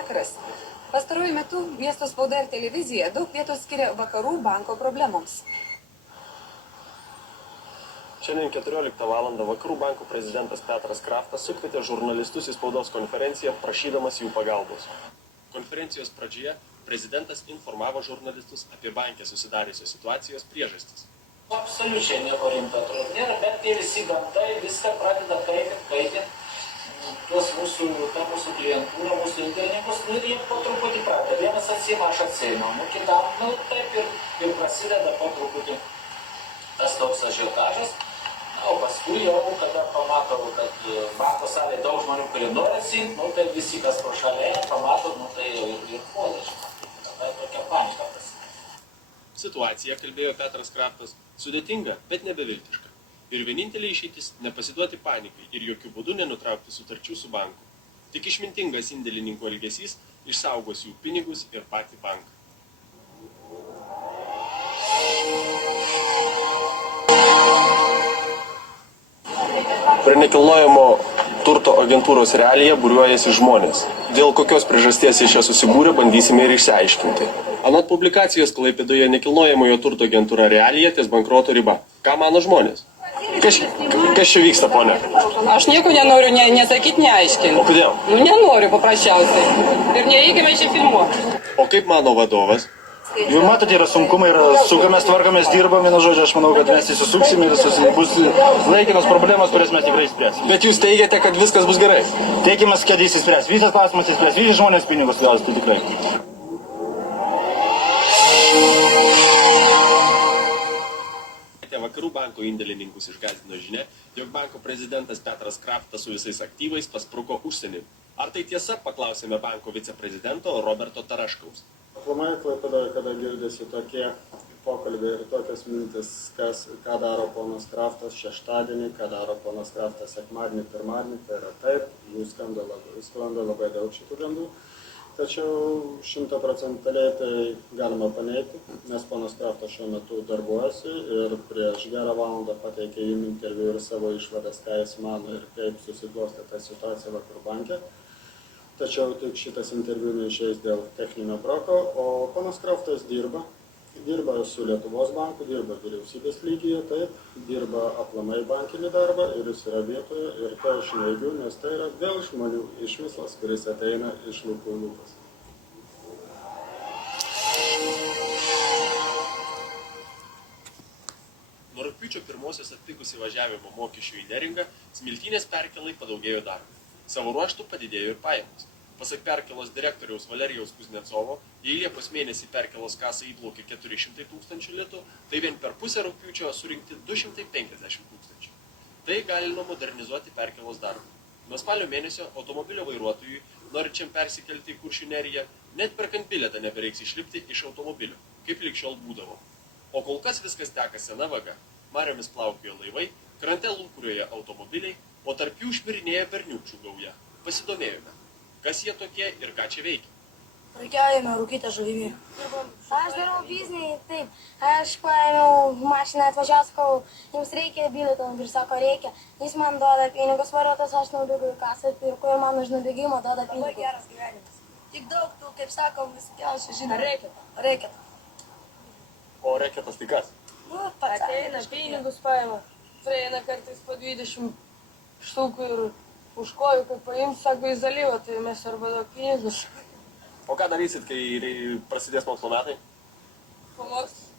vakaras. Pastaruoju metu miesto spauda ir televizija daug vietos skiria Vakarų banko problemoms. Šiandien 14 val. Vakarų banko prezidentas Petras Kraftas sukvietė žurnalistus į spaudos konferenciją, prašydamas jų pagalbos. Konferencijos pradžioje prezidentas informavo žurnalistus apie banke susidariusios situacijos priežastis. Absoliučiai nieko rimto atrodo nėra, bet tie visi gamtai viską pradeda kaitinti. Ta mūsų klientūra, mūsų indėlininkus, ir jie po truputį pradeda. Vienas atsima, aš atsima, kitam, taip ir prasideda po truputį tas toks ažiotažas. O paskui jau, kada pamatau, kad banko salėje daug žmonių, kurie nori atsimti, tai visi, kas pro šalia, pamato, tai jau ir puolė. Tai tokia panika prasideda. Situacija, kalbėjo Petras Kraftas, sudėtinga, bet nebeviltiška. Ir vienintelė išeitis – nepasiduoti panikai ir jokių būdų nenutraukti sutarčių su banku. Tik išmintingas indėlininkų elgesys išsaugos jų pinigus ir patį banką. Prie nekilnojamo turto agentūros Realija būriuojasi žmonės. Dėl kokios priežasties jie čia susibūrė, bandysime ir išsiaiškinti. Anot publikacijos Klaipėdoje nekilnojamojo turto agentūra Realija ties bankroto riba. Ką mano žmonės? Kas čia vyksta, ponia? Aš nieko nenoriu nesakyti, neaiškinti. O kodėl? Nenoriu paprasčiausiai. Ir nereikime čia filmuoti. O kaip mano vadovas? Jūs matote, yra sunkumai, sukamės, tvarkomės, dirbam, vienu žodžiu, aš manau, kad mes įsisuksim ir bus laikinos problemos, kurias mes tikrai spręsim. Bet jūs teigiate, kad viskas bus gerai? Teikimės, kad jis įspręs. Visas klausimas įspręs. Visi žmonės pinigus gaus, tai tikrai. Vakarų banko indėlininkus išgąsdino žinia, jog banko prezidentas Petras Kraftas su visais aktyvais paspruko užsienį. Ar tai tiesa, paklausėme banko viceprezidento Roberto Taraškaus. Aplamai Klaipėdoje, kada girdėsi tokie pokalbiai ir tokias mintis, ką daro ponas Kraftas šeštadienį, ką daro ponas Kraftas sekmadienį, pirmadienį, tai yra taip, jų sklando labai daug šitų gandų. Tačiau 100% tai galima paneigti, nes ponas Kraftas šiuo metu darbuojasi ir prieš gerą valandą pateikė jums interviu ir savo išvadas, ką jis mano ir kaip susiklostė ta situacija Vakarų banke. Tačiau tik šitas interviu neišeis dėl techninio broko, o ponas Kraftas dirba su Lietuvos banku, dirba vyriausybės lygyje, taip, dirba aplamai bankinį darbą ir jis yra vietoje ir tai aš neigiu, nes tai yra vėl žmonių išmislas, kuris ateina iš lūpų lūpas. Nuo rugpjūčio pirmosios atpigus įvažiavimo mokesčių į Neringą, Smiltynės perkėlai padaugėjo darbų. Savo ruožtų padidėjo ir pajamos. Pasak perkėlos direktoriaus Valerijaus Kuznecovo, jei Liepos mėnesį perkėlos kasą įplaukė 400 000 litų, tai vien per pusę rugpjūčio surinkti 250 000. Tai galima modernizuoti perkėlos darbą. Nuo spalio mėnesio automobilio vairuotojui, norinčiam persikelti į Kuršių neriją, net perkant bilietą nebereiks išlipti iš automobilio, kaip lig šiol būdavo. O kol kas viskas teka sena vaga. Mariomis plaukioja laivai, krante lūkurioja automobiliai, o tarp jų šmirinėja berniukščių gauja. Pasidomėjome, kas jie tokie ir ką čia veikia. Prekiaujame rūkytą žuvimi. Aš darau biznį, taip. Aš paėmiau mašiną, atvažiavau, sakau, jums reikia bilieto, ir sako, reikia. Jis man duoda pinigus, vairuotas, aš nubėgu į kasą, pirku ir man už nubėgimą duoda pinigus. Labai geras gyvenimas. Tik daug tų, kaip sakom, visokiausių žinių. Reikėta. O reketas tai kas? Ateina, pinigus paima. Praeina kartais po 20 štukų ir už kojų, kai paims, sako, į zalyvą, tai mes arba daug pinigus. O ką darysit, kai prasidės mokslo metai? Pamokslas.